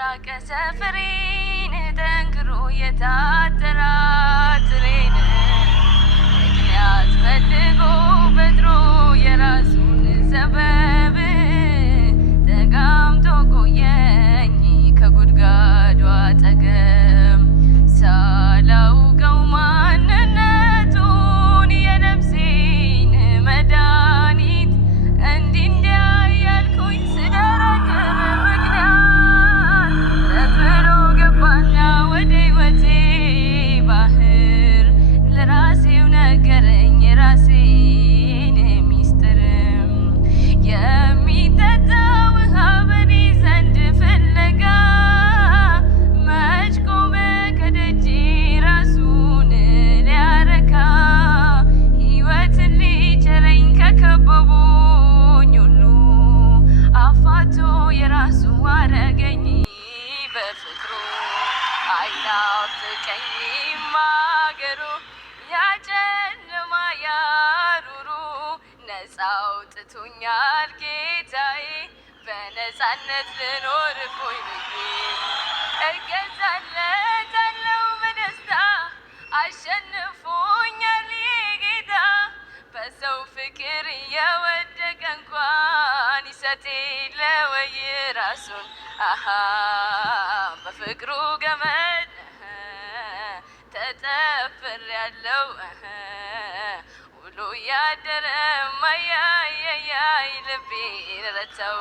የራቀ ሰፈሬን ጠንክሮ የታጠራጥሬን ምክንያት ፈልጎ በድሮ የራሱን ሰበብ ተጋምቶ ቆየኝ ከጉድጓዱ አጠገብ ሳላውቀው ማንነቱን የነፍሴን መድኃኒት እንዲህ እንዲያ ያልኩኝ ስደረግር ምክንያት ተጥሎ ገባና ወደ ሕይወቴ ባህር ለራሴው ነገረኝ የራሴን ሚስጥርም የሚጠጣ ውሃ በኔ ዘንድ ፍለጋ መች ቆመ ከደጄ ራሱን ሊያረካ ሕይወትን ሊቸረኝ ከከበቡኝ ሁሉ አፋቶ የራሱ አረገኝ በፍቅሩ አይናፍቀኝም አገሩ ያጨለማ ያሩሩ ነፃ አውጥቶኛል ጌታዬ በነፃነት ልኖር እፎይ ብዬ እገዛለታለሁ በደስታ አሸንፎኛል ጌታ በሰው ፍቅር የወደቀ እንኳን ይሰጥ የለ ወይ ራሱን በፍቅሩ ገመድ ተጠፍሬያለሁ ውሎ ያደረ ማያያይ ልቤን ረታው